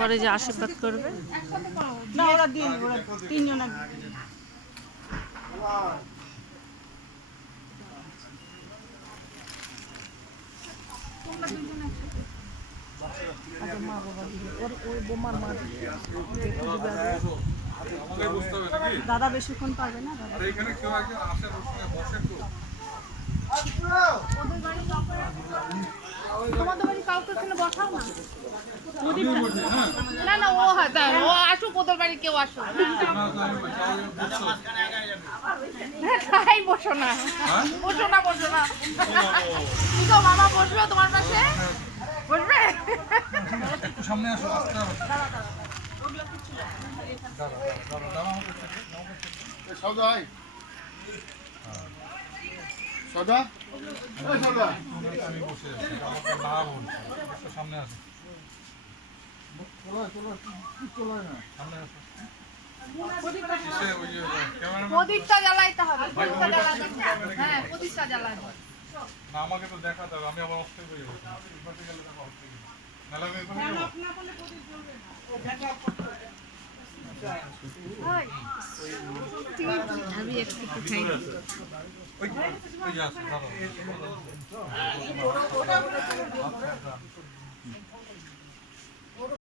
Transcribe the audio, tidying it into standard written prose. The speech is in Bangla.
আবার এই যে আশীর্বাদ করবে। না ওরা দিয়ে ওরা তিনজন মা বাবা ওর ওই বোমার মা দাদা বেশিক্ষণ পারবে না দাদা এখানে কেউ একজন আসে বসে তো তোমাদের বাড়ি কাউকে এখানে বসাও না না ও হ্যাঁ ও আসুক ওদের বাড়ি কেউ আসুক তাই বসো না তো মামা বসবে তোমার পাশে বসবে একটু সামনে আসো আস্তে সদাই সদা সদা আমি বসে আছি আমাকে না বলছি একটু সামনে আসো চলো না সামনে আসো প্রদীপটা জ্বালাইতে হবে হ্যাঁ প্রদীপটা জ্বালাইতে না আমাকে তো দেখাতে হবে আমি আবার অস্থির হয়ে যাবো পাশে গেলে তখন অস্থির নালা আমি এখানে আমি একটু খাই। ওই যে আসো দাঁড়াও